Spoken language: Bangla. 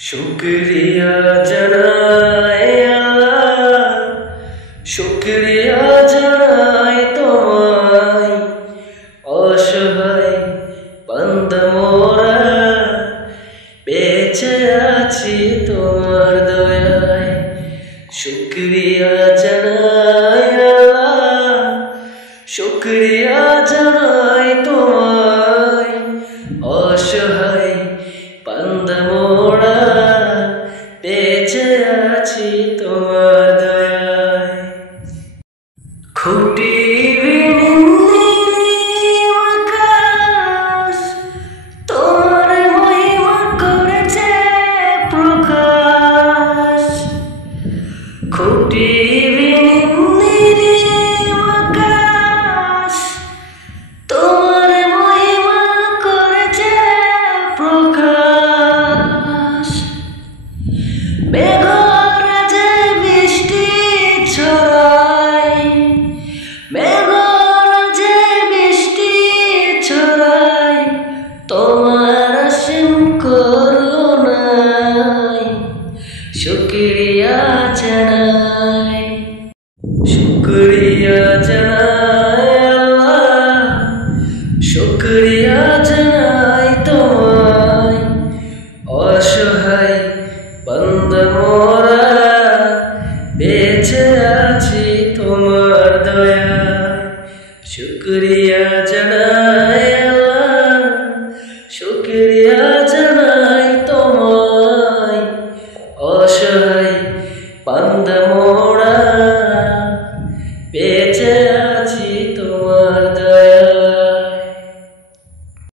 शुक्रिया জানাই আল্লাহ, শুকরিয়া জানাই তোমায়। অসহায় বান্দা মোরা বেঁচে আছি তোমার দয়ায়। শুকরিয়া জানাই আল্লাহ, শুকরিয়া জানাই তোমায়। অসহায় বান্দা মোরা বেঁচে আছি তোমার দয়ায়। খুঁটি আকাশ তোমার মহিমা করেছে প্রকাশ। খুঁটি আকাশ তোমার মহিমা করেছে প্রকাশ। মেঘরাজে বৃষ্টি ছড়ায়, মেঘরাজে বৃষ্টি ছড়ায়, তোমার অসীম করুণায় শুকরিয়া জানাই। শুকরিয়া জানাই আল্লাহ, শুকরিয়া জানাই তোমায়। অসহায় বান্দা মোরা বেঁচে আছি তোমার দয়ায়। শুকরিয়া জানাই আল্লাহ, শুকরিয়া